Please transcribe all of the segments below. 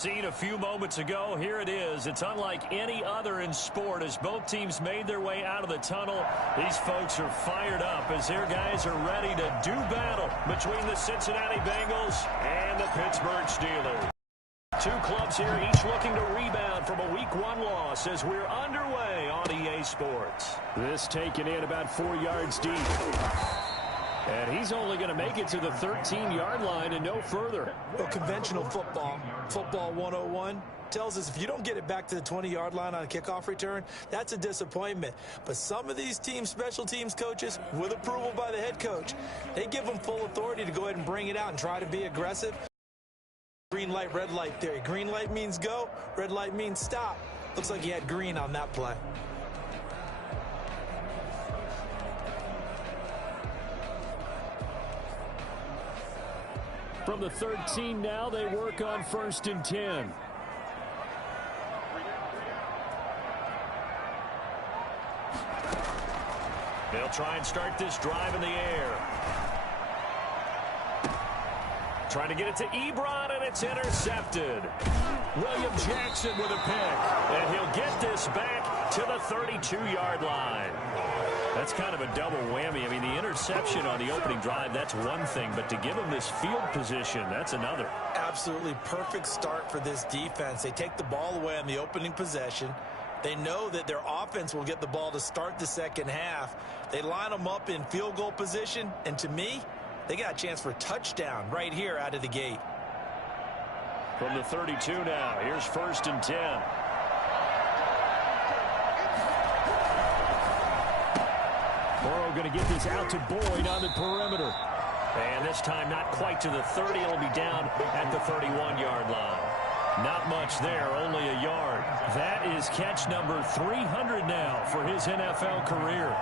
Seen a few moments ago, here it is. It's unlike any other in sport as both teams made their way out of the tunnel. These folks are fired up as their guys are ready to do battle between the Cincinnati Bengals and the Pittsburgh Steelers. Two clubs here, each looking to rebound from a Week 1 loss as we're underway on EA Sports. This taken in about 4 yards deep. And he's only going to make it to the 13-yard line and no further. Well, conventional football 101, tells us if you don't get it back to the 20-yard line on a kickoff return, that's a disappointment. But some of these teams, special teams coaches, with approval by the head coach, they give them full authority to go ahead and bring it out and try to be aggressive. Green light, red light theory. Green light means go, red light means stop. Looks like he had green on that play. From the 13 now, they work on 1st and 10. They'll try and start this drive in the air. Trying to get it to Ebron, and it's intercepted. William Jackson with a pick, and he'll get this back to the 32-yard line. That's kind of a double whammy. I mean, the interception on the opening drive, that's one thing, but to give him this field position, that's another. Absolutely perfect start for this defense. They take the ball away on the opening possession. They know that their offense will get the ball to start the second half. They line them up in field goal position, and to me, they got a chance for a touchdown right here out of the gate. From the 32 now, here's 1st and 10. Burrow going to get this out to Boyd on the perimeter. And this time not quite to the 30. It'll be down at the 31-yard line. Not much there, only a yard. That is catch number 300 now for his NFL career.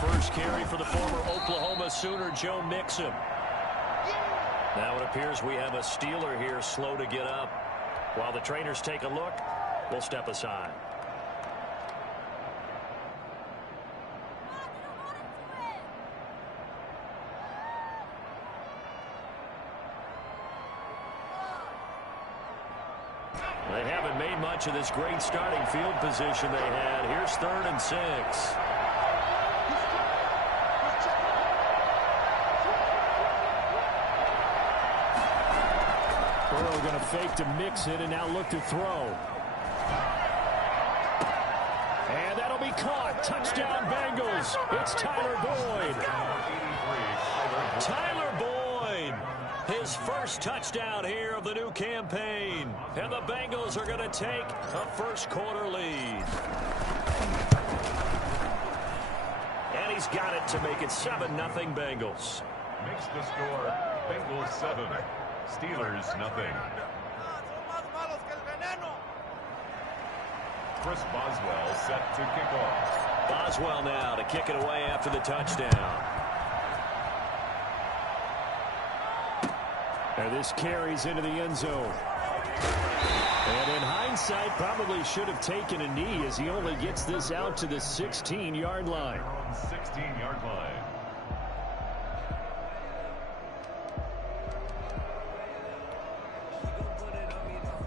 First carry for the former Oklahoma Sooner, Joe Mixon. Now it appears we have a Steeler here slow to get up. While the trainers take a look, we'll step aside. They haven't made much of this great starting field position they had. Here's 3rd and 6. Burrow going to fake to Mixon and now look to throw. And that'll be caught. Touchdown Bengals. It's Tyler Boyd. Tyler Boyd. His first touchdown here of the new campaign. And the Bengals are going to take a first-quarter lead. And he's got it to make it 7-0 Bengals. Makes the score Bengals 7. Steelers nothing. Chris Boswell set to kick off. Boswell now to kick it away after the touchdown. And this carries into the end zone. And in hindsight, probably should have taken a knee as he only gets this out to the 16-yard line. 16-yard line.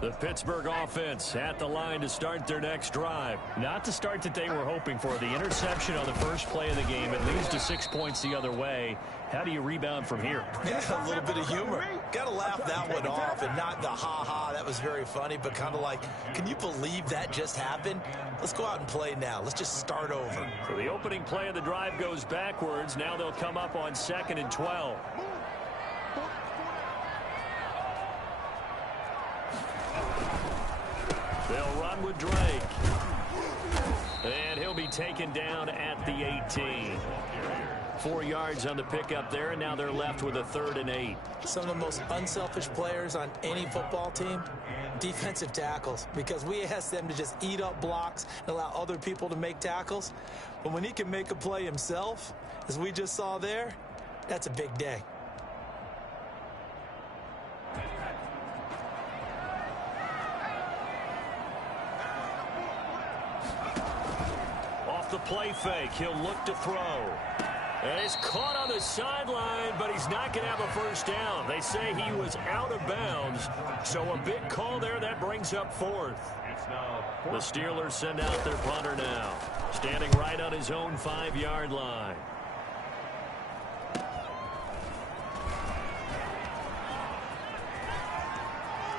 The Pittsburgh offense at the line to start their next drive. Not the start that they were hoping for. The interception on the first play of the game. It leads to 6 points the other way. How do you rebound from here? Yeah, a little bit of humor. Got to laugh that one off and not the ha-ha. That was very funny, but kind of like, can you believe that just happened? Let's go out and play now. Let's just start over. So the opening play of the drive goes backwards. Now they'll come up on 2nd and 12. They'll run with Drake. And he'll be taken down at the 18. 4 yards on the pickup there, and now they're left with a 3rd and 8. Some of the most unselfish players on any football team, defensive tackles, because we ask them to just eat up blocks and allow other people to make tackles. But when he can make a play himself, as we just saw there, that's a big day. the play fake. He'll look to throw. And he's caught on the sideline, but he's not going to have a first down. They say he was out of bounds, so a big call there. That brings up fourth. The Steelers send out their punter now, standing right on his own 5-yard line.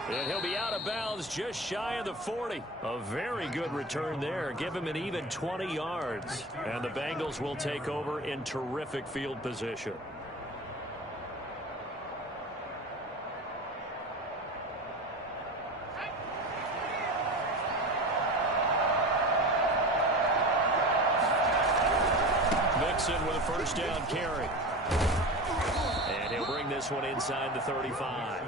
And he'll be out of bounds just shy of the 40. A very good return there. Give him an even 20 yards. And the Bengals will take over in terrific field position. Mixon with a first down carry. And he'll bring this one inside the 35.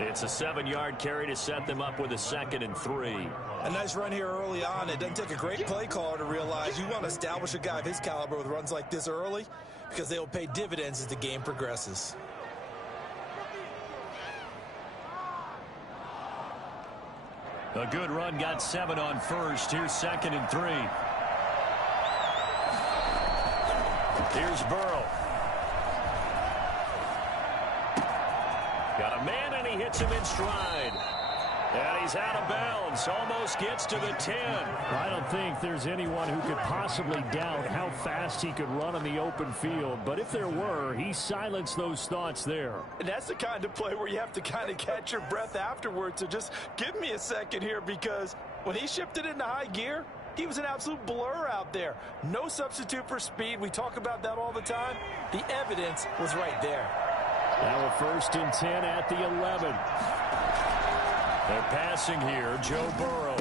It's a 7-yard carry to set them up with a 2nd and 3. A nice run here early on. It doesn't take a great play caller to realize you want to establish a guy of his caliber with runs like this early because they will pay dividends as the game progresses. A good run, got 7 on first. Here's 2nd and 3. Here's Burrow. Got a man, and he hits him in stride. And he's out of bounds. Almost gets to the 10. I don't think there's anyone who could possibly doubt how fast he could run on the open field. But if there were, he silenced those thoughts there. And that's the kind of play where you have to kind of catch your breath afterwards. So just give me a second here, because when he shifted into high gear, he was an absolute blur out there. No substitute for speed. We talk about that all the time. The evidence was right there. Now a 1st and 10 at the 11. They're passing here. Joe Burrow.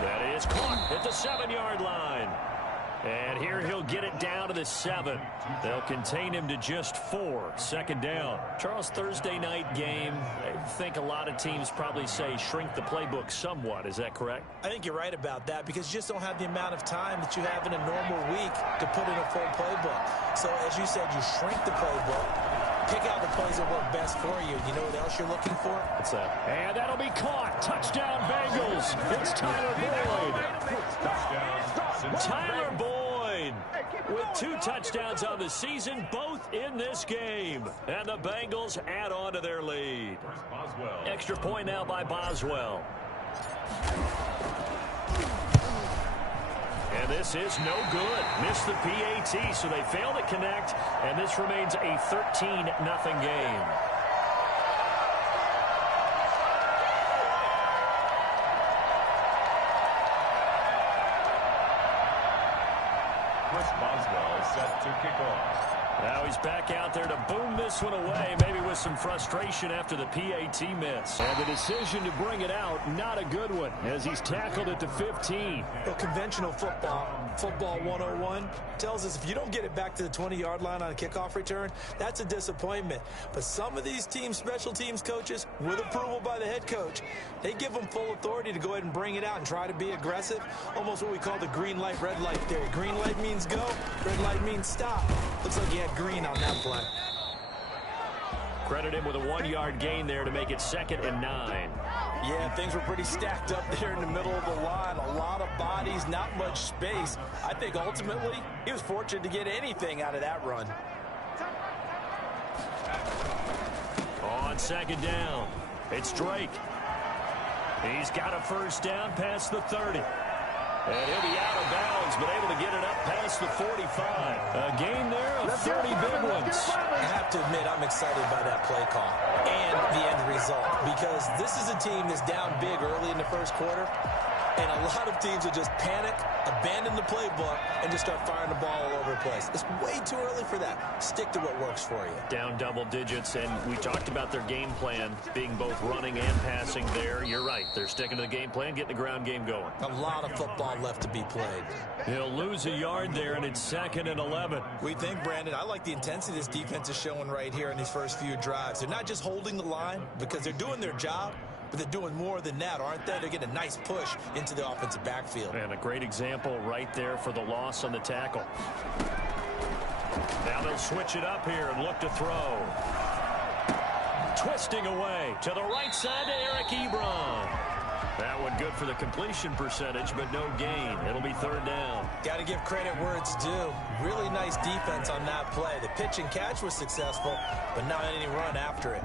That is caught at the 7-yard line. And here he'll get it down to the 7. They'll contain him to just 4. 2nd down. Charles, Thursday night game, I think a lot of teams probably say shrink the playbook somewhat. Is that correct? I think you're right about that, because you just don't have the amount of time that you have in a normal week to put in a full playbook. So as you said, you shrink the playbook. Pick out the plays that work best for you. You know what else you're looking for? What's that? And that'll be caught. Touchdown, Bengals. It's Tyler Boyd. Tyler Boyd with 2 touchdowns on the season, both in this game. And the Bengals add on to their lead. Extra point now by Boswell. And this is no good. Missed the PAT, so they fail to connect, and this remains a 13-0 game. Chris Boswell set to kick off. Now he's back out there to boom this one away, maybe with some frustration after the PAT miss. And the decision to bring it out, not a good one, as he's tackled at the 15. Well, conventional football 101, tells us if you don't get it back to the 20-yard line on a kickoff return, that's a disappointment. But some of these special teams coaches, with approval by the head coach, they give them full authority to go ahead and bring it out and try to be aggressive. Almost what we call the green light, red light theory. Green light means go, red light means stop. Looks like he had green on that play. Credit him with a 1-yard gain there to make it 2nd and 9. Yeah, things were pretty stacked up there in the middle of the line. A lot of bodies, not much space. I think ultimately he was fortunate to get anything out of that run. On 2nd down, it's Drake. He's got a first down past the 30. And he'll be out of bounds, but able to get it up past the 45. A gain there of 30 big ones. I have to admit, I'm excited by that play call and the end result, because this is a team that's down big early in the first quarter, and a lot of teams will just panic, abandon the playbook, and just start firing the ball all over the place. It's way too early for that. Stick to what works for you. Down double digits, and we talked about their game plan being both running and passing there. You're right. They're sticking to the game plan, getting the ground game going. A lot of football left to be played. He'll lose a yard there, and it's 2nd and 11. We think, Brandon, I like the intensity this defense is showing right here in these first few drives. They're not just holding the line because they're doing their job, but they're doing more than that, aren't they? They're getting a nice push into the offensive backfield. And a great example right there for the loss on the tackle. Now they'll switch it up here and look to throw. Twisting away to the right side to Eric Ebron. That one good for the completion percentage, but no gain. It'll be third down. Got to give credit where it's due. Really nice defense on that play. The pitch and catch was successful, but not any run after it.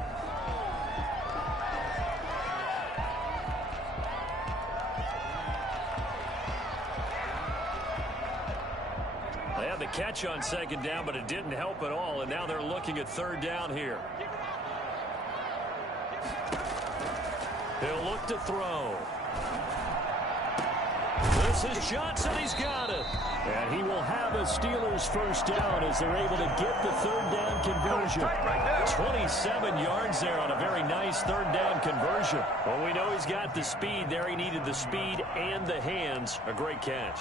They had the catch on second down, but it didn't help at all, and now they're looking at third down here. He'll look to throw. This is Johnson. He's got it. And he will have a Steelers first down as they're able to get the third down conversion. 27 yards there on a very nice third down conversion. Well, we know he's got the speed there. He needed the speed and the hands. A great catch.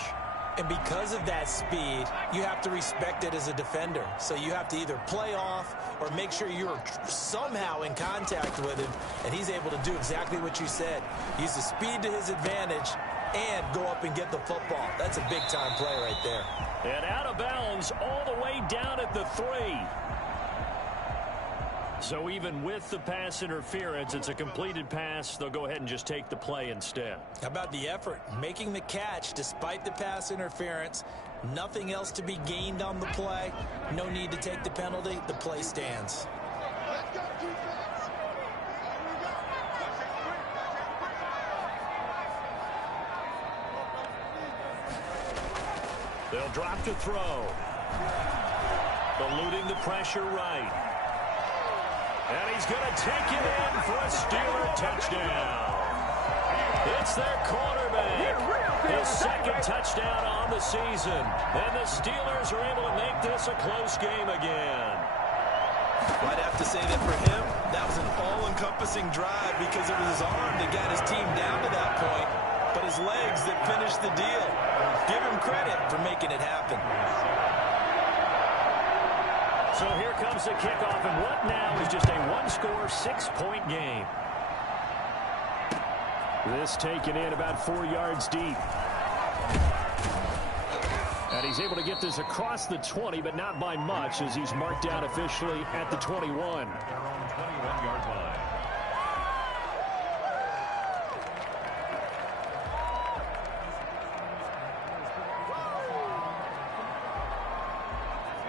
And because of that speed, you have to respect it as a defender. So you have to either play off or make sure you're somehow in contact with him, and he's able to do exactly what you said. Use the speed to his advantage and go up and get the football. That's a big-time play right there. And out of bounds all the way down at the 3. So even with the pass interference, it's a completed pass. They'll go ahead and just take the play instead. How about the effort? Making the catch despite the pass interference. Nothing else to be gained on the play. No need to take the penalty. The play stands. They'll drop to throw. Eluding the pressure right. And he's going to take it in for a Steeler touchdown. It's their quarterback. His second touchdown on the season. And the Steelers are able to make this a close game again. I'd have to say that for him, that was an all-encompassing drive because it was his arm that got his team down to that point, but his legs that finished the deal. Give him credit for making it happen. So here comes the kickoff, and what now is just a one-score, 6-point game. This taken in about 4 yards deep. And he's able to get this across the 20, but not by much, as he's marked down officially at the 21. Their own 21-yard line.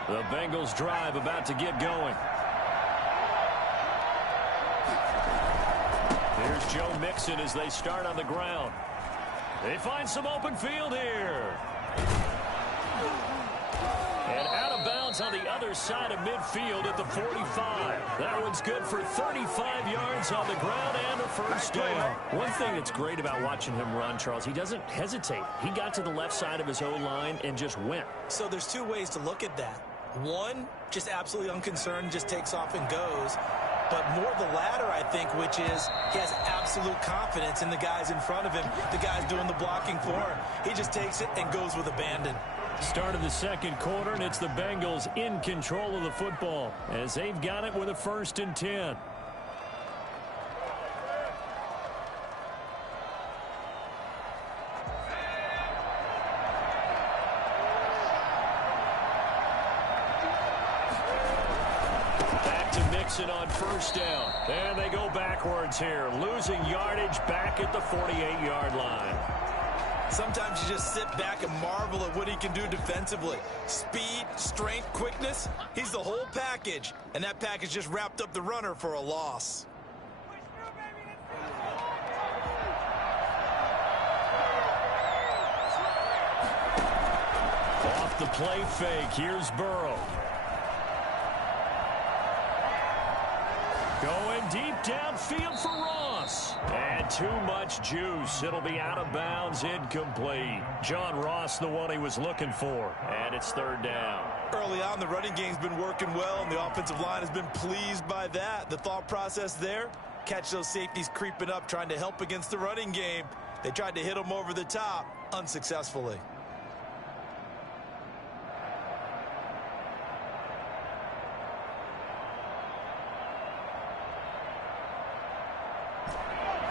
The Bengals drive about to get going. Here's Joe Mixon as they start on the ground. They find some open field here. And out of bounds on the other side of midfield at the 45. That one's good for 35 yards on the ground and a first down. One thing that's great about watching him run, Charles, he doesn't hesitate. He got to the left side of his O-line and just went. So there's two ways to look at that. One, just absolutely unconcerned, just takes off and goes. But more the latter, I think, which is he has absolute confidence in the guys in front of him, the guys doing the blocking for him. He just takes it and goes with abandon. Start of the second quarter, and it's the Bengals in control of the football as they've got it with a 1st and 10. On first down, and they go backwards here, losing yardage back at the 48-yard line. Sometimes you just sit back and marvel at what he can do defensively. Speed, strength, quickness, he's the whole package, and that package just wrapped up the runner for a loss. Off the play fake, here's Burrow. Going deep downfield for Ross. And too much juice. It'll be out of bounds, incomplete. John Ross, the one he was looking for. And it's third down. Early on, the running game's been working well, and the offensive line has been pleased by that. The thought process there, catch those safeties creeping up, trying to help against the running game. They tried to hit them over the top, unsuccessfully.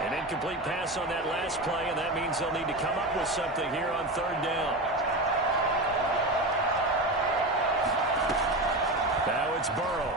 An incomplete pass on that last play, and that means they'll need to come up with something here on third down. Now it's Burrow.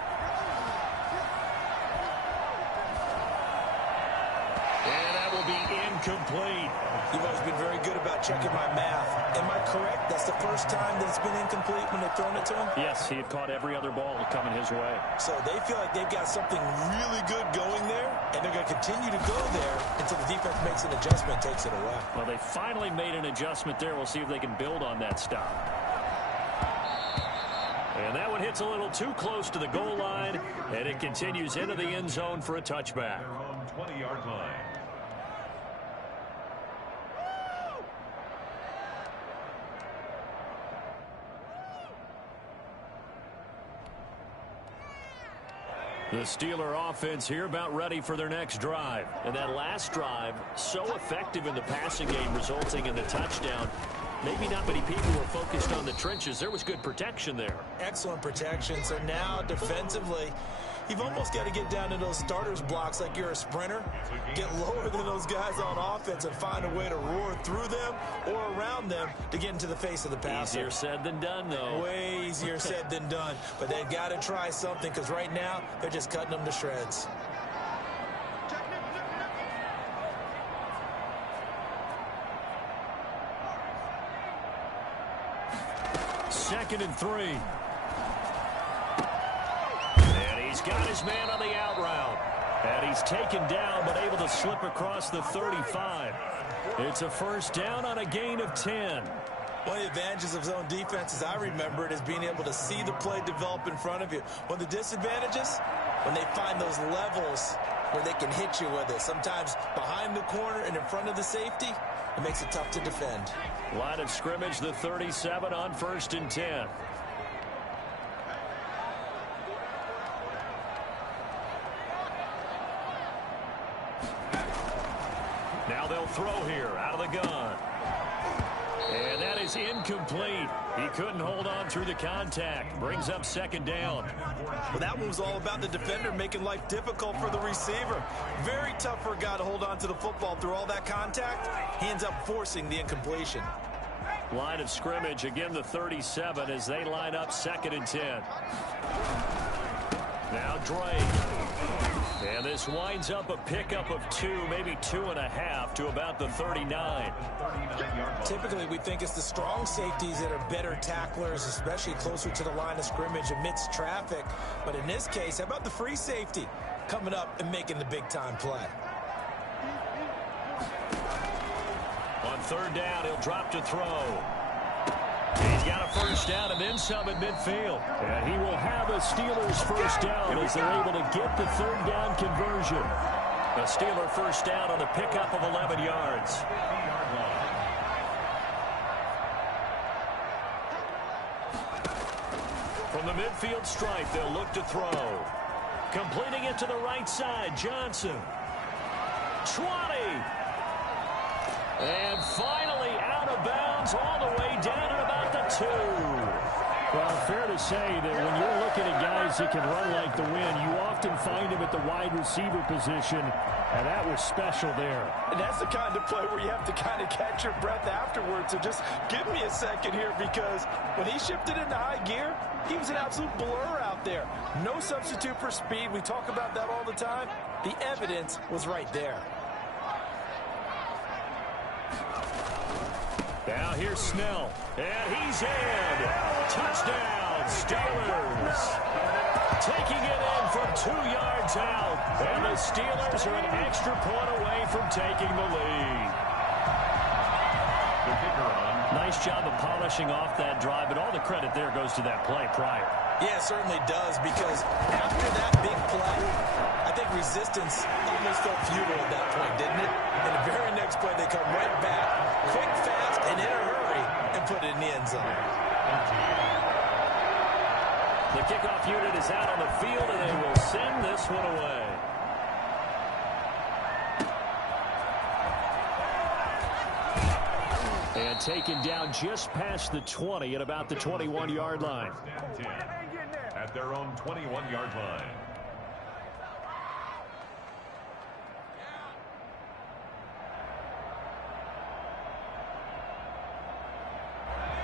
And that will be incomplete. You've always been very good about checking my math. Am I correct? That's the first time that it's been incomplete when they've thrown it to him? Yes, he had caught every other ball coming his way. So they feel like they've got something really good going there, and they're going to continue to go there until the defense makes an adjustment and takes it away. Well, they finally made an adjustment there. We'll see if they can build on that stop. And that one hits a little too close to the goal line, and it continues into the end zone for a touchback. Their own 20-yard line. The Steeler offense here about ready for their next drive. And that last drive, so effective in the passing game, resulting in the touchdown. Maybe not many people were focused on the trenches. There was good protection there. Excellent protection. So now defensively, you've almost got to get down to those starters blocks like you're a sprinter. Get lower than those guys on offense and find a way to roar through them or around them to get into the face of the passer. Easier said than done, though. Way easier said than done. But they've got to try something because right now they're just cutting them to shreds. Second and 3. And he's got his man on the out route. And he's taken down but able to slip across the 35. It's a first down on a gain of 10. One of the advantages of zone defense, as I remember it, is being able to see the play develop in front of you. One of the disadvantages, when they find those levels where they can hit you with it. Sometimes behind the corner and in front of the safety, it makes it tough to defend. Line of scrimmage, the 37 on 1st and 10. Now they'll throw here out of the gun. And that is incomplete. He couldn't hold on through the contact. Brings up second down. Well, that one was all about the defender making life difficult for the receiver. Very tough for a guy to hold on to the football through all that contact. He ends up forcing the incompletion. Line of scrimmage, again the 37 as they line up 2nd and 10. Now Drake. And this winds up a pickup of 2, maybe 2.5 to about the 39. Typically, we think it's the strong safeties that are better tacklers, especially closer to the line of scrimmage amidst traffic. But in this case, how about the free safety coming up and making the big-time play? On 3rd down, he'll drop to throw. He's got a first down and then some at midfield. And he will have a Steelers first down as they're able to get the 3rd down conversion. A Steeler first down on the pickup of 11 yards. From the midfield stripe, they'll look to throw. Completing it to the right side, Johnson. 20. And finally out of bounds all the way down at about the 2. Well, fair to say that when you're looking at guys that can run like the wind, you often find him at the wide receiver position, and that was special there. And that's the kind of play where you have to kind of catch your breath afterwards. So just give me a second here, because when he shifted into high gear, he was an absolute blur out there. No substitute for speed. We talk about that all the time. The evidence was right there. Now here's Snell, and he's in. Touchdown, Steelers. Taking it in from 2 yards out, and the Steelers are an extra point away from taking the lead. The kicker on. Nice job of polishing off that drive, but all the credit there goes to that play prior. Yeah, it certainly does, because after that big play, I think resistance almost felt futile at that point, didn't it? And the very next play, they come right back, quick, fast, and in a hurry, and put it in the end zone. The kickoff unit is out on the field, and they will send this one away. And taken down just past the 20 at about the 21-yard line. At their own 21-yard line.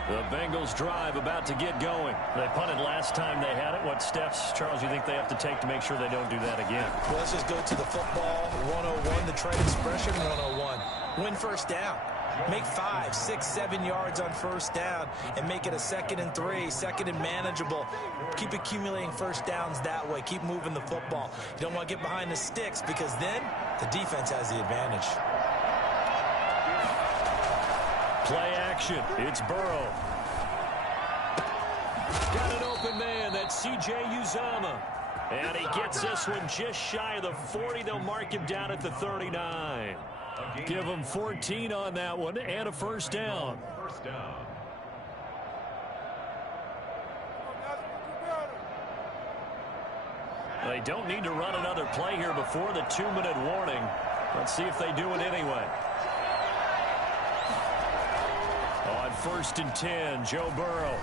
The Bengals drive about to get going. They punted last time they had it. What steps, Charles, you think they have to take to make sure they don't do that again? Well, let's just go to the football 101, the trade expression 101. Win first down. Make 5, 6, 7 yards on first down and make it a 2nd and 3, 2nd and manageable. Keep accumulating first downs that way. Keep moving the football. You don't want to get behind the sticks because then the defense has the advantage. Play action. It's Burrow. Got an open man. That's C.J. Uzomah. And he gets this one just shy of the 40. They'll mark him down at the 39. Give him 14 on that one and a first down. First down. They don't need to run another play here before the 2-minute warning. Let's see if they do it anyway. On 1st and 10, Joe Burrow.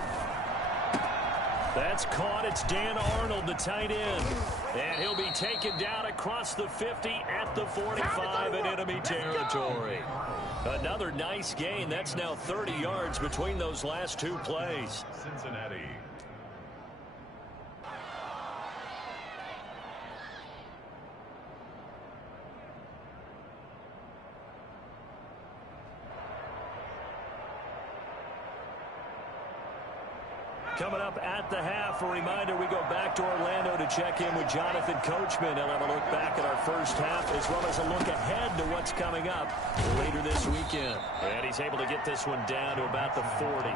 That's caught. It's Dan Arnold, the tight end. And he'll be taken down across the 50 at the 45 in enemy territory. Another nice gain. That's now 30 yards between those last 2 plays. Cincinnati. Coming up at the half, a reminder, we go back to Orlando to check in with Jonathan Coachman. He'll have a look back at our first half as well as a look ahead to what's coming up later this weekend. And he's able to get this one down to about the 40.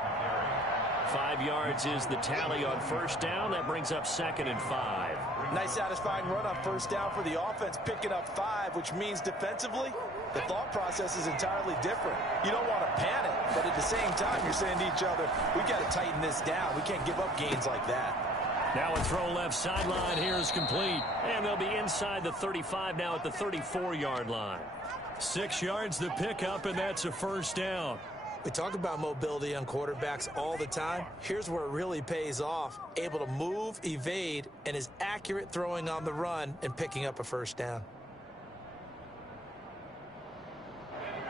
5 yards is the tally on first down. That brings up 2nd and 5. Nice satisfying run on first down for the offense, picking up 5, which means defensively, the thought process is entirely different. You don't want to panic, but at the same time, you're saying to each other, we got to tighten this down. We can't give up gains like that. Now a throw left sideline here is complete. And they'll be inside the 35 now at the 34-yard line. 6 yards the pickup, and that's a first down. We talk about mobility on quarterbacks all the time. Here's where it really pays off. Able to move, evade, and is accurate throwing on the run and picking up a first down.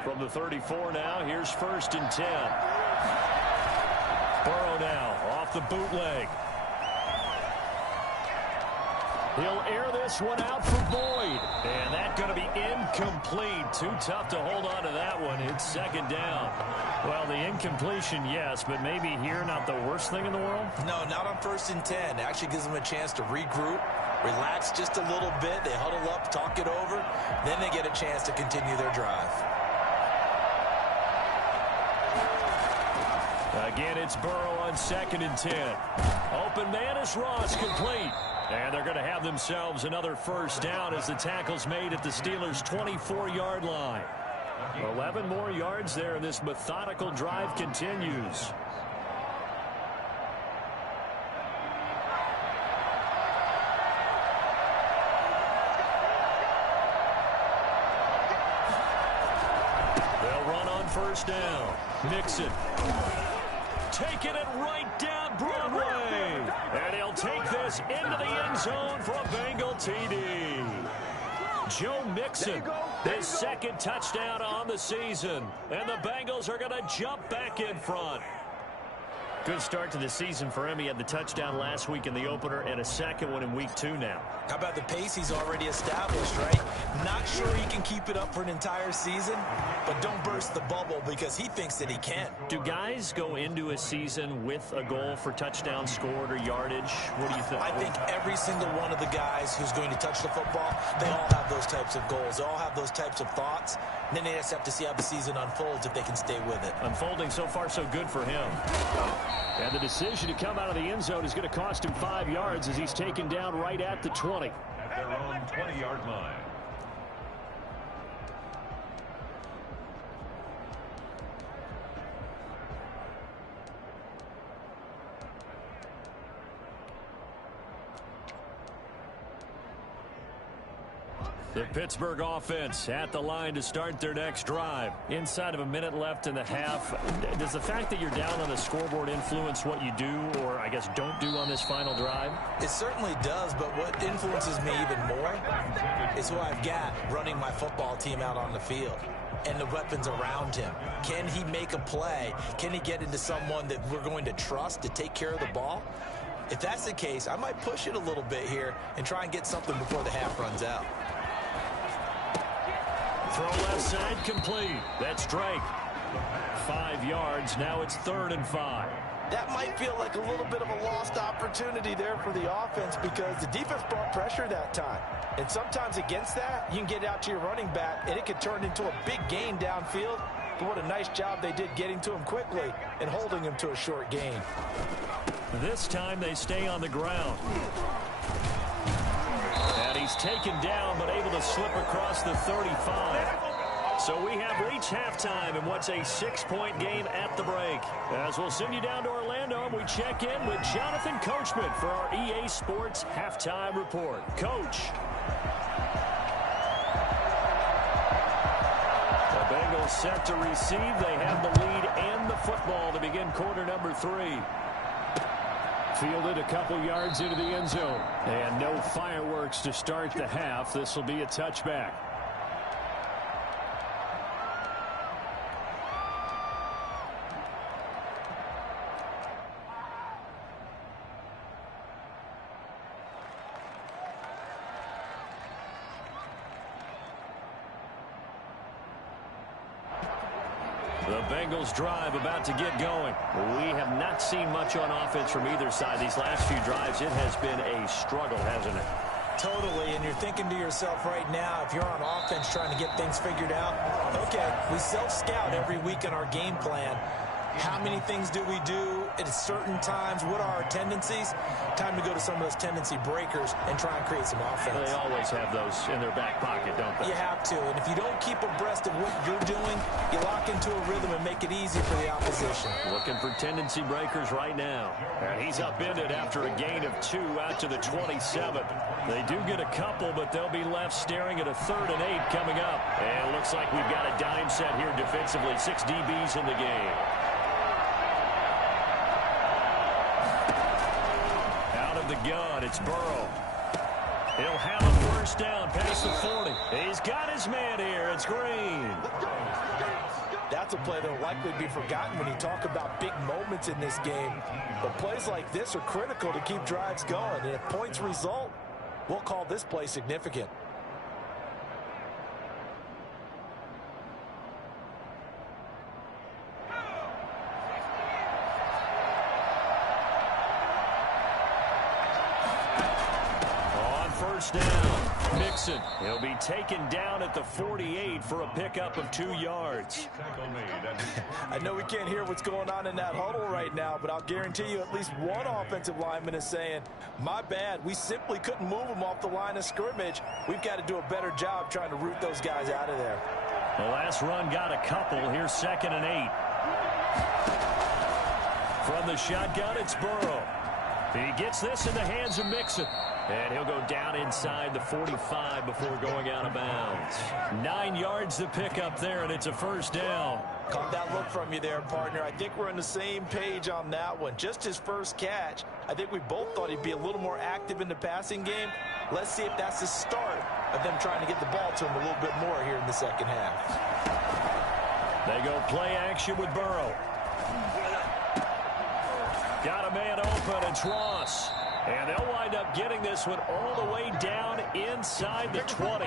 From the 34 now, here's 1st and 10. Burrow now off the bootleg. He'll air this one out for Boyd. And that's going to be incomplete. Too tough to hold on to that one. It's 2nd down. Well, the incompletion, yes, but maybe here not the worst thing in the world? No, not on 1st and 10. It actually gives them a chance to regroup, relax just a little bit. They huddle up, talk it over. Then they get a chance to continue their drive. Again, it's Burrow on 2nd and 10. Open man is Ross, complete. And they're going to have themselves another first down as the tackle's made at the Steelers' 24-yard line. 11 more yards there, and this methodical drive continues. They'll run on first down. Mixon. Taking it right down Broadway. And he'll take this into the end zone for a Bengal TD. Joe Mixon, his 2nd touchdown on the season. And the Bengals are going to jump back in front. Good start to the season for him. He had the touchdown last week in the opener and a 2nd one in week 2 now. How about the pace he's already established, right? Not sure he can keep it up for an entire season, but don't burst the bubble because he thinks that he can. Do guys go into a season with a goal for touchdown scored or yardage? What do you think? I think every single one of the guys who's going to touch the football, they all have those types of goals. They all have those types of thoughts. And then they just have to see how the season unfolds if they can stay with it. Unfolding so far so good for him. And the decision to come out of the end zone is going to cost him 5 yards as he's taken down right at the 20. At their own 20-yard line. The Pittsburgh offense at the line to start their next drive. Inside of a minute left in the half. Does the fact that you're down on the scoreboard influence what you do or, I guess, don't do on this final drive? It certainly does, but what influences me even more is who I've got running my football team out on the field and the weapons around him. Can he make a play? Can he get into someone that we're going to trust to take care of the ball? If that's the case, I might push it a little bit here and try and get something before the half runs out. Throw left side complete. That's Drake. 5 yards. Now it's 3rd and 5. That might feel like a little bit of a lost opportunity there for the offense because the defense brought pressure that time. And sometimes against that, you can get out to your running back, and it could turn into a big gain downfield. But what a nice job they did getting to him quickly and holding him to a short gain. This time they stay on the ground. And he's taken down but able to slip across the 35. So we have reached halftime in what's a 6-point game at the break. As we'll send you down to Orlando, and we check in with Jonathan Coachman for our EA Sports Halftime Report. Coach. The Bengals set to receive. They have the lead and the football to begin quarter number 3. Fielded a couple yards into the end zone. And no fireworks to start the half. This will be a touchback. The Bengals drive about to get going. We have not seen much on offense from either side these last few drives. It has been a struggle, hasn't it? Totally, and you're thinking to yourself right now, if you're on offense trying to get things figured out, okay, we self-scout every week in our game plan. How many things do we do at certain times? What are our tendencies? Time to go to some of those tendency breakers and try and create some offense. They always have those in their back pocket, don't they? You have to, and if you don't keep abreast of what you're doing, you lock into a rhythm and make it easy for the opposition. Looking for tendency breakers right now. And he's upended after a gain of 2 out to the 27. They do get a couple, but they'll be left staring at a 3rd and 8 coming up. And it looks like we've got a dime set here defensively. 6 DBs in the game. The gun, it's Burrow. He'll have a first down past the 40. He's got his man here. It's Green. That's a play that will likely be forgotten when you talk about big moments in this game. But plays like this are critical to keep drives going. And if points result, we'll call this play significant. Down. Mixon. He'll be taken down at the 48 for a pickup of 2 yards. I know we can't hear what's going on in that huddle right now, but I'll guarantee you at least one offensive lineman is saying, my bad, we simply couldn't move them off the line of scrimmage. We've got to do a better job trying to root those guys out of there. The last run got a couple. Here's 2nd and 8. From the shotgun, it's Burrow. He gets this in the hands of Mixon. And he'll go down inside the 45 before going out of bounds. 9 yards to pick up there, and it's a first down. Caught that look from you there, partner. I think we're on the same page on that one. Just his first catch. I think we both thought he'd be a little more active in the passing game. Let's see if that's the start of them trying to get the ball to him a little bit more here in the second half. They go play action with Burrow. Got a man open. It's Ross. And they'll wind up getting this one all the way down inside the 20.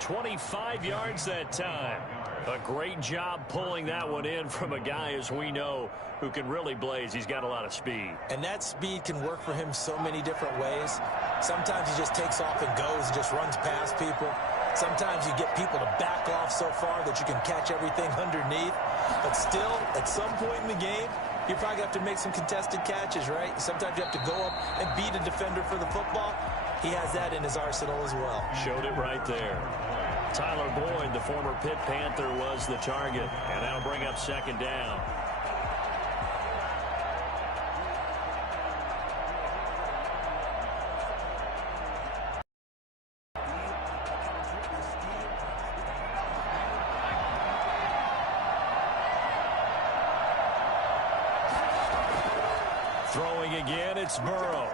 25 yards that time. A great job pulling that one in from a guy, as we know, who can really blaze. He's got a lot of speed. And that speed can work for him so many different ways. Sometimes he just takes off and goes and just runs past people. Sometimes you get people to back off so far that you can catch everything underneath. But still, at some point in the game, you probably have to make some contested catches, right? Sometimes you have to go up and beat a defender for the football. He has that in his arsenal as well. Showed it right there. Tyler Boyd, the former Pitt Panther, was the target. And that'll bring up 2nd down. Throwing again, it's Burrow.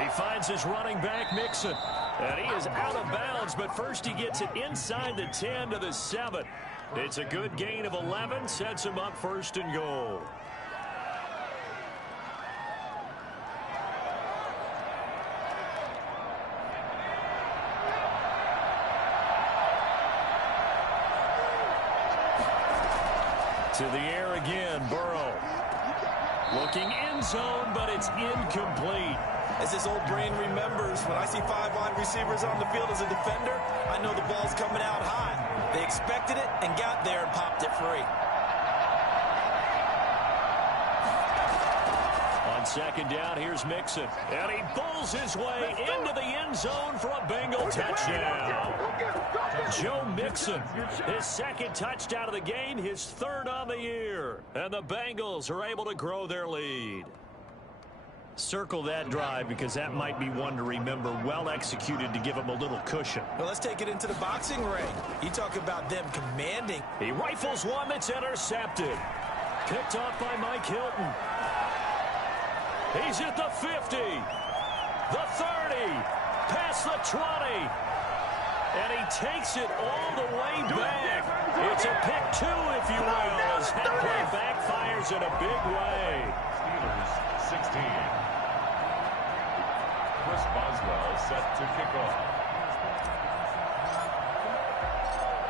He finds his running back, Mixon. And he is out of bounds, but first he gets it inside the 10 to the 7. It's a good gain of 11, sets him up 1st and goal. To the air again, Burrow. Looking end zone, but it's incomplete. As this old brain remembers, when I see 5 wide receivers on the field as a defender, I know the ball's coming out high. They expected it and got there and popped it free. On second down, here's Mixon. And he pulls his way into the end zone for a Bengal touchdown. Joe Mixon, his second touchdown of the game, his third on the year. And the Bengals are able to grow their lead. Circle that drive because that might be one to remember. Well executed to give him a little cushion. Well, let's take it into the boxing ring. You talk about them commanding. He rifles one that's intercepted. Picked off by Mike Hilton. He's at the 50, the 30, past the 20. And he takes it all the way back. It's a pick 2, if you will, as that play backfires in a big way. Steelers 16. Chris Boswell set to kick off.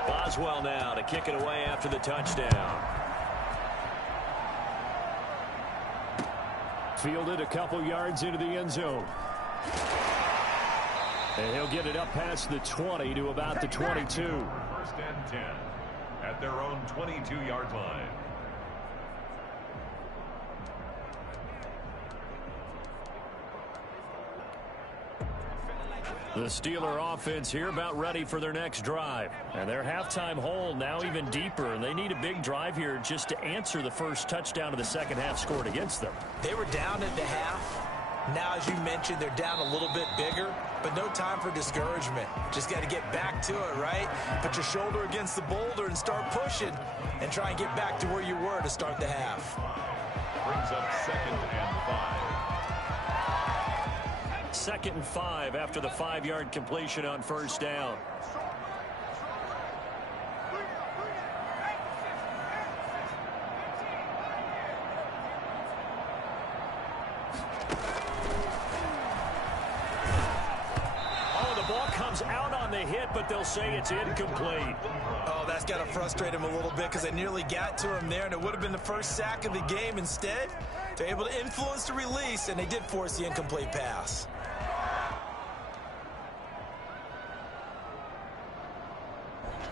Boswell now to kick it away after the touchdown. Fielded a couple yards into the end zone. And he'll get it up past the 20 to about the 22. 1st and 10 at their own 22-yard line. The Steeler offense here about ready for their next drive. And their halftime hole now even deeper. And they need a big drive here just to answer the first touchdown of the second half scored against them. They were down at the half. Now, as you mentioned, they're down a little bit bigger, but no time for discouragement. Just got to get back to it, right? Put your shoulder against the boulder and start pushing and try and get back to where you were to start the half. Brings up 2nd and 5. 2nd and 5 after the 5-yard completion on first down. Out on the hit, but they'll say it's incomplete. Oh, that's got to frustrate him a little bit because they nearly got to him there, and it would have been the first sack of the game. Instead, they're able to influence the release, and they did force the incomplete pass.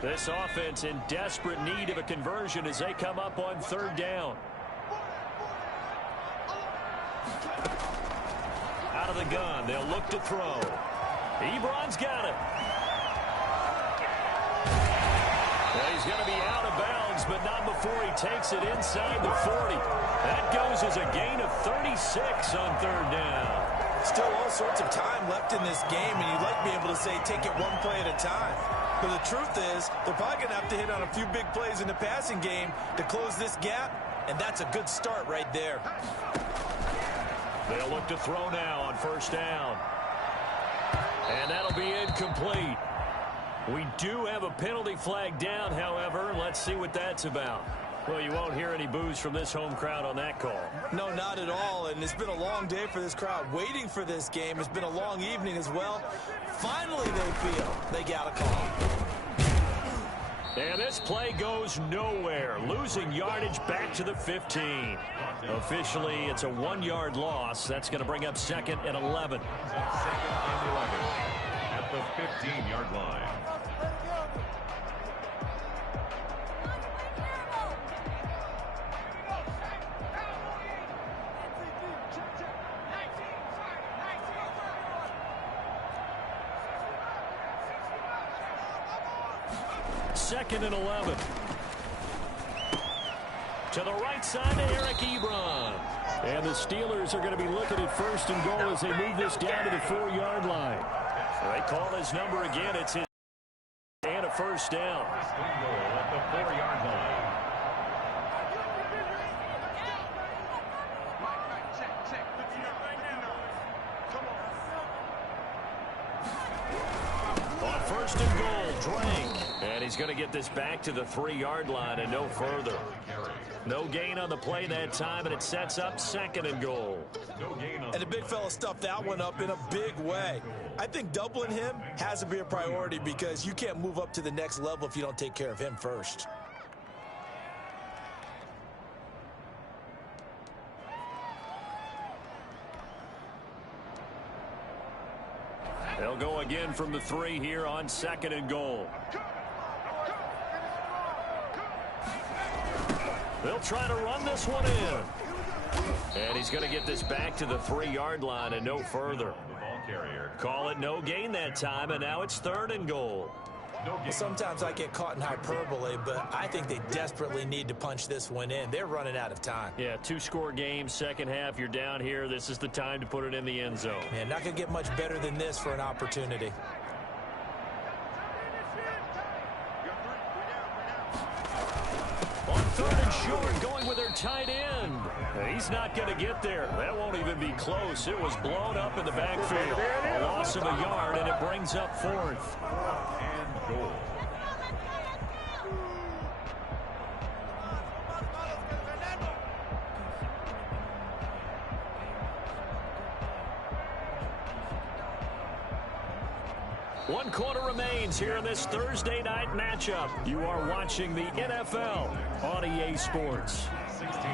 This offense in desperate need of a conversion as they come up on 3rd down. Out of the gun, they'll look to throw. Ebron's got it. Well, he's going to be out of bounds, but not before he takes it inside the 40. That goes as a gain of 36 on 3rd down. Still all sorts of time left in this game, and you'd like to be able to say take it one play at a time. But the truth is, they're probably going to have to hit on a few big plays in the passing game to close this gap, and that's a good start right there. They'll look to throw now on 1st down. And that'll be incomplete. We do have a penalty flag down, however. Let's see what that's about. Well, you won't hear any boos from this home crowd on that call. No, not at all. And it's been a long day for this crowd waiting for this game. It's been a long evening as well. Finally, they feel they got a call. And this play goes nowhere. Losing yardage back to the 15. Officially, it's a 1-yard loss. That's going to bring up 2nd and 11. 2nd and 11 at the 15-yard line. Second and 11. To the right side to Eric Ebron. And the Steelers are going to be looking at 1st and goal as they move this down to the 4-yard line. They call his number again. It's his and a 1st down. 1st and goal at the 4-yard line. On 1st and goal, Drake. And he's going to get this back to the 3-yard line and no further. No gain on the play that time, and it sets up 2nd and goal. And the big fella stuffed that one up in a big way. I think doubling him has to be a priority because you can't move up to the next level if you don't take care of him first. They'll go again from the 3 here on 2nd and goal. They'll try to run this one in. And he's going to get this back to the 3-yard line and no further. The ball carrier. Call it no gain that time, and now it's 3rd and goal. Well, sometimes I get caught in hyperbole, but I think they desperately need to punch this one in. They're running out of time. Yeah, 2-score game, second half, you're down here. This is the time to put it in the end zone. Man, not going to get much better than this for an opportunity. On 3rd and short, going with their tight end. He's not going to get there. That won't even be close. It was blown up in the backfield. A loss of a yard, and it brings up 4th. And goal. One quarter remains here in this Thursday night matchup. You are watching the NFL on EA Sports. 16.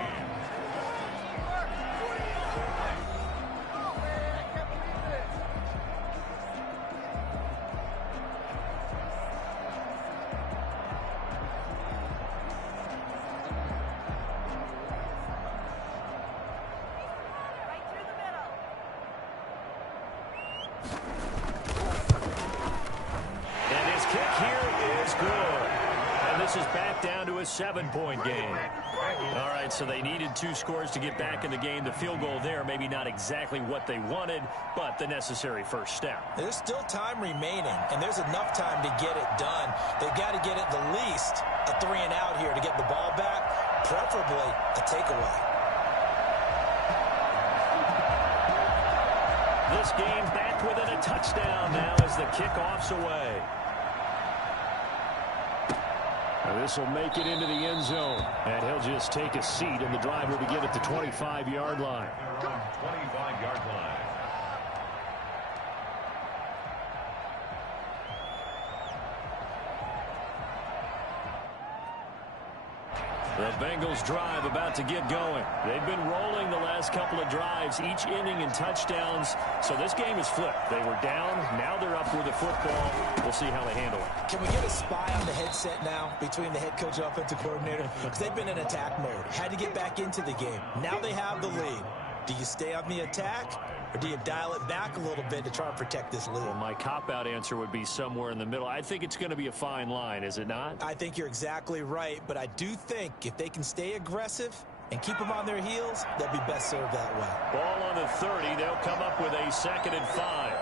A 7-point game. All right, so they needed 2 scores to get back in the game. The field goal there, maybe not exactly what they wanted, but the necessary first step. There's still time remaining, and there's enough time to get it done. They've got to get at the least a 3-and-out here to get the ball back, preferably a takeaway. This game back within a touchdown now as the kickoff's away. This will make it into the end zone, and he'll just take a seat, and the drive will begin at the 25-yard line. 25-yard line. The Bengals drive about to get going. They've been rolling the last couple of drives, each inning in touchdowns. So this game is flipped. They were down. Now they're up with the football. We'll see how they handle it. Can we get a spy on the headset now between the head coach and offensive coordinator? Because they've been in attack mode. Had to get back into the game. Now they have the lead. Do you stay on the attack, or do you dial it back a little bit to try and protect this lead? Well, my cop-out answer would be somewhere in the middle. I think it's going to be a fine line, is it not? I think you're exactly right, but I do think if they can stay aggressive and keep them on their heels, they'll be best served that way. Ball on the 30. They'll come up with a 2nd and 5.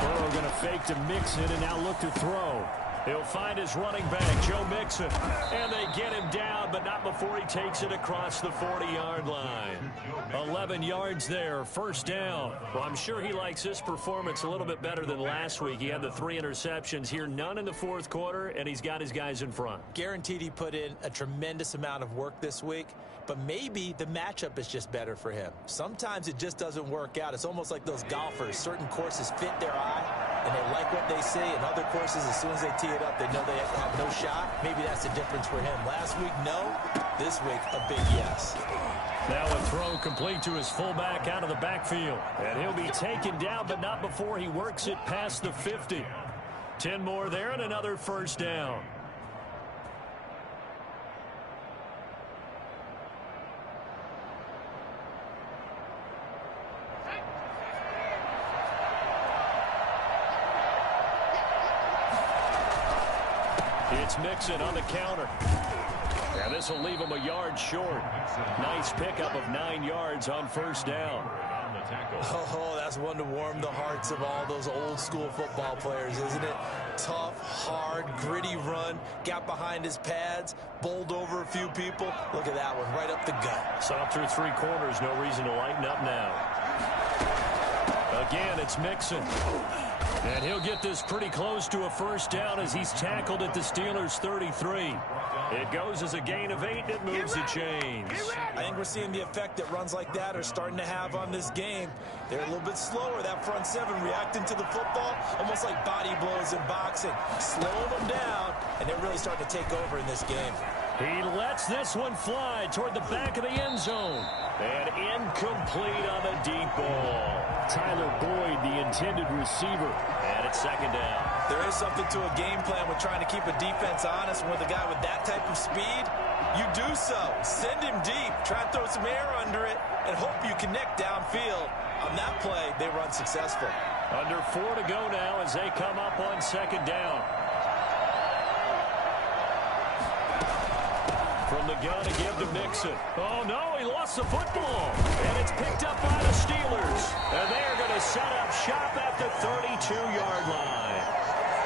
Burrow going to fake to Mixon and now look to throw. He'll find his running back, Joe Mixon, and they get him down, but not before he takes it across the 40-yard line. 11 yards there, first down. Well, I'm sure he likes his performance a little bit better than last week. He had the 3 interceptions here, none in the 4th quarter, and he's got his guys in front. Guaranteed he put in a tremendous amount of work this week, but maybe the matchup is just better for him. Sometimes it just doesn't work out. It's almost like those golfers. Certain courses fit their eye, and they like what they see, and other courses, as soon as they tee it up, they know they have no shot. Maybe that's the difference for him. Last week, no. This week, a big yes. Now a throw complete to his fullback out of the backfield. And he'll be taken down, but not before he works it past the 50. 10 more there and another first down. It's Mixon on the counter. And this will leave him a yard short. Nice pickup of 9 yards on first down. Oh, that's one to warm the hearts of all those old school football players, isn't it? Tough, hard, gritty run. Got behind his pads, bowled over a few people. Look at that one, right up the gut. Saw through 3 corners, no reason to lighten up now. Again, it's Mixon. And he'll get this pretty close to a first down as he's tackled at the Steelers' 33. It goes as a gain of 8, and it moves the chains. I think we're seeing the effect that runs like that are starting to have on this game. They're a little bit slower, that front 7, reacting to the football, almost like body blows in boxing. Slowing them down, and they're really starting to take over in this game. He lets this one fly toward the back of the end zone. And incomplete on the deep ball. Tyler Boyd, the intended receiver. And it's second down. There is something to a game plan with trying to keep a defense honest. With a guy with that type of speed, you do so. Send him deep. Try and throw some air under it and hope you connect downfield. On that play, they run successful. Under 4 to go now as they come up on second down. From the gun to give to Mixon. Oh, no, he lost the football. And it's picked up by the Steelers. And they are going to set up shop at the 32-yard line.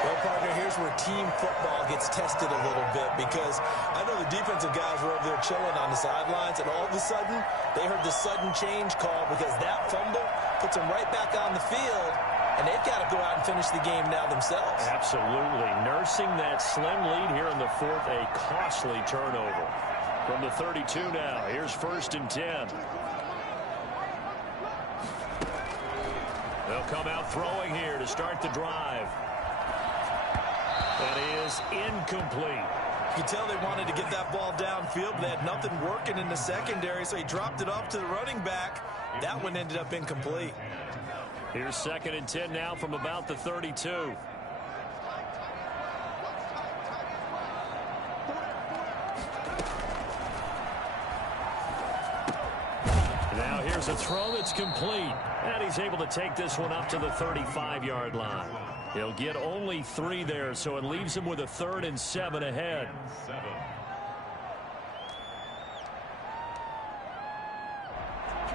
Well, partner, here's where team football gets tested a little bit because I know the defensive guys were over there chilling on the sidelines, and all of a sudden, they heard the sudden change call because that fumble puts them right back on the field, and they've got to go out and finish the game now themselves. Absolutely. Nursing that slim lead here in the fourth, a costly turnover. From the 32 now, here's 1st and 10. They'll come out throwing here to start the drive. That is incomplete. You can tell they wanted to get that ball downfield, but they had nothing working in the secondary, so he dropped it off to the running back. That one ended up incomplete. Here's 2nd and 10 now from about the 32. Now here's a throw that's complete. And he's able to take this one up to the 35-yard line. He'll get only 3 there, so it leaves him with a 3rd and 7 ahead.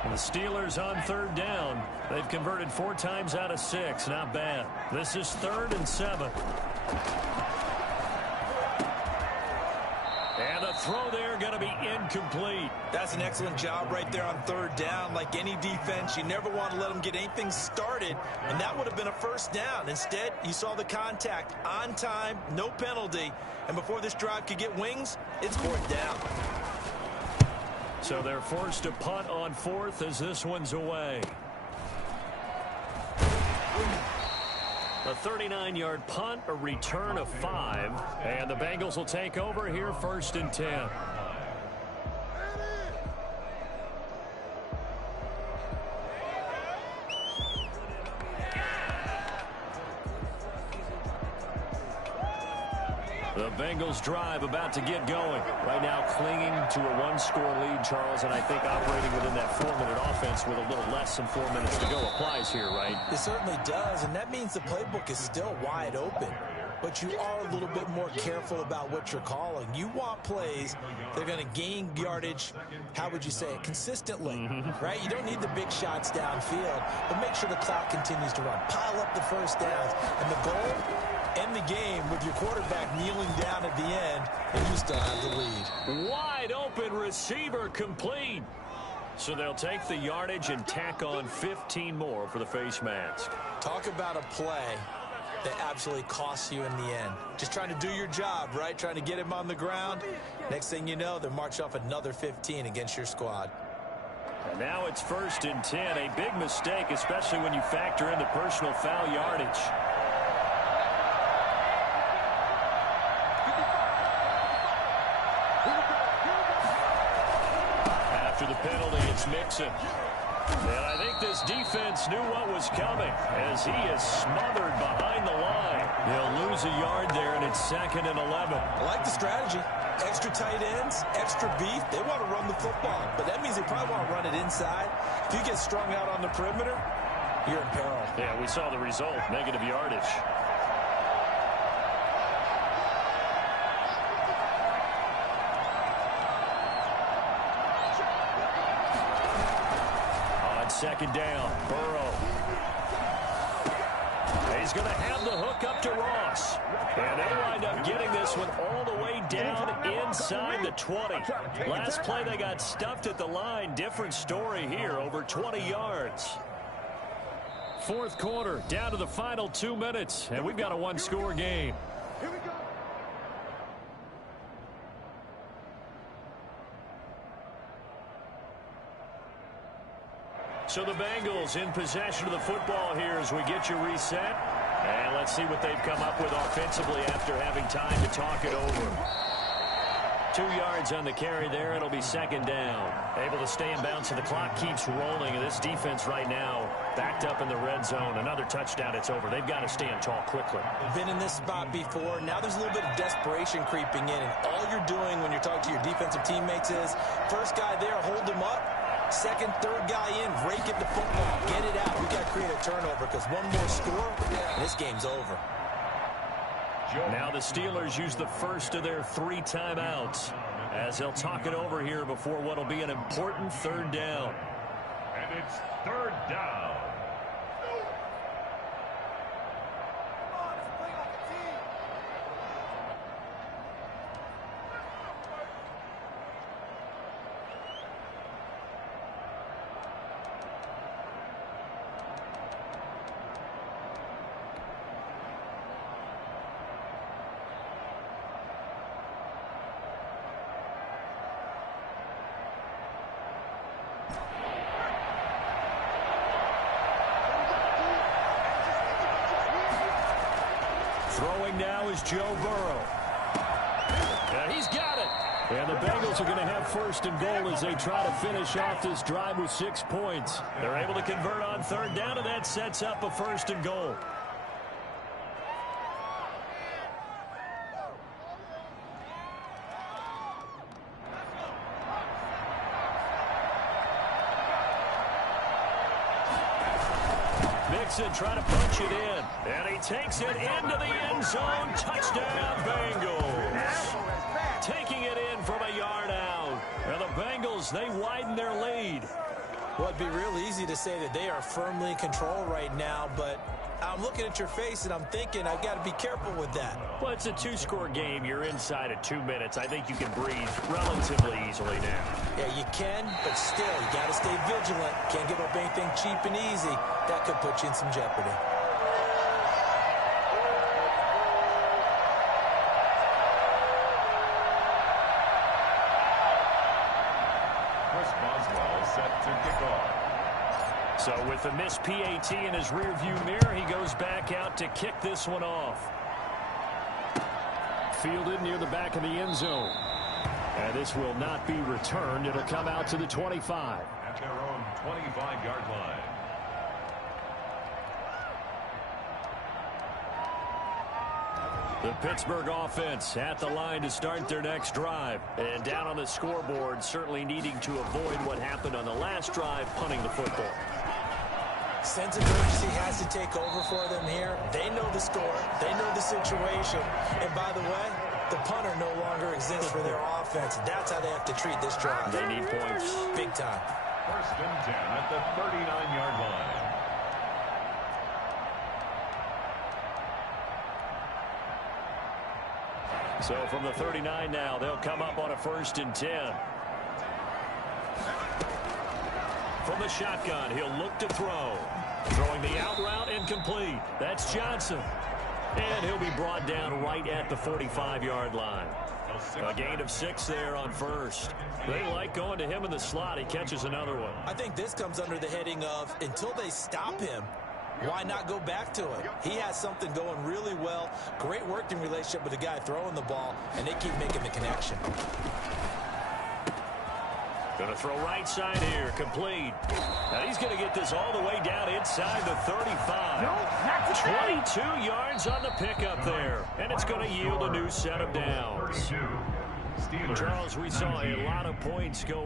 And the Steelers on 3rd down. They've converted 4 times out of 6. Not bad. This is 3rd and 7. And the throw there going to be incomplete. That's an excellent job right there on 3rd down. Like any defense, you never want to let them get anything started, and that would have been a 1st down. Instead, you saw the contact on time, no penalty, and before this drive could get wings, it's 4th down. So they're forced to punt on 4th as this one's away. A 39-yard punt, a return of 5, and the Bengals will take over here 1st and 10. The Bengals drive about to get going. Right now clinging to a 1-score lead, Charles, and I think operating within that 4-minute offense with a little less than 4 minutes to go applies here, right? It certainly does, and that means the playbook is still wide open. But you are a little bit more careful about what you're calling. You want plays that are going to gain yardage, how would you say it, consistently, right? You don't need the big shots downfield, but make sure the clock continues to run. Pile up the 1st downs, and the goal, end the game with your quarterback kneeling down at the end, and you still have the lead. Wide open receiver complete. So they'll take the yardage and tack on 15 more for the face mask. Talk about a play that absolutely costs you in the end. Just trying to do your job, right? Trying to get him on the ground. Next thing you know, they'll march off another 15 against your squad. And now it's 1st and 10. A big mistake, especially when you factor in the personal foul yardage. After the penalty, it's Mixon. And I think this defense knew what was coming as he is smothered behind the line. He'll lose a yard there, and it's 2nd and 11. I like the strategy. Extra tight ends, extra beef. They want to run the football, but that means they probably want to run it inside. If you get strung out on the perimeter, you're in peril. Yeah, we saw the result, negative yardage. Second down, Burrow. He's going to have the hook up to Ross. And they wind up getting this one all the way down inside the 20. Last play they got stuffed at the line. Different story here, over 20 yards. 4th quarter, down to the final 2 minutes. And we've got a 1-score game. Here we go. So the Bengals in possession of the football here as we get you reset. And let's see what they've come up with offensively after having time to talk it over. 2 yards on the carry there. It'll be second down. Able to stay in bounds, so the clock keeps rolling. And this defense right now backed up in the red zone. Another touchdown, it's over. They've got to stand tall quickly. Been in this spot before. Now there's a little bit of desperation creeping in. And all you're doing when you're talking to your defensive teammates is, first guy there, hold him up. Second, third guy in, rake at the football. Get it out. We got to create a turnover because one more score, and this game's over. Now the Steelers use the first of their 3 timeouts as they'll talk it over here before what will be an important third down. And it's third down. Throwing now is Joe Burrow. And he's got it. And the Bengals are going to have first and goal as they try to finish off this drive with 6 points. They're able to convert on third down, and that sets up a first and goal. Mixon trying to punch it in. And he takes it into the end zone. Touchdown, Bengals. Taking it in from a yard out. And the Bengals, they widen their lead. Well, it'd be real easy to say that they are firmly in control right now, but I'm looking at your face and I'm thinking I've got to be careful with that. Well, it's a 2-score game. You're inside of 2 minutes. I think you can breathe relatively easily now. Yeah, you can, but still, you got to stay vigilant. Can't give up anything cheap and easy. That could put you in some jeopardy. Chris Boswell set to kick off. So with the missed PAT in his rearview mirror, he goes back out to kick this one off. Fielded near the back of the end zone. And this will not be returned. It'll come out to the 25. At their own 25-yard line. The Pittsburgh offense at the line to start their next drive. And down on the scoreboard, certainly needing to avoid what happened on the last drive, punting the football. Sense of urgency has to take over for them here. They know the score. They know the situation. And by the way, the punter no longer exists for their offense. That's how they have to treat this drive. They need points. Big time. First and 10 at the 39-yard line. So from the 39 now, they'll come up on a first and 10. From the shotgun, he'll look to throw. Throwing the out route incomplete. That's Johnson. And he'll be brought down right at the 45-yard line. A gain of 6 there on first. They like going to him in the slot. He catches another one. I think this comes under the heading of, until they stop him, why not go back to it? He has something going really well. Great working relationship with the guy throwing the ball, and they keep making the connection. Going to throw right side here, complete. Now he's going to get this all the way down inside the 35. 22 yards on the pickup there, and it's going to yield a new set of downs. Charles, we saw a lot of points go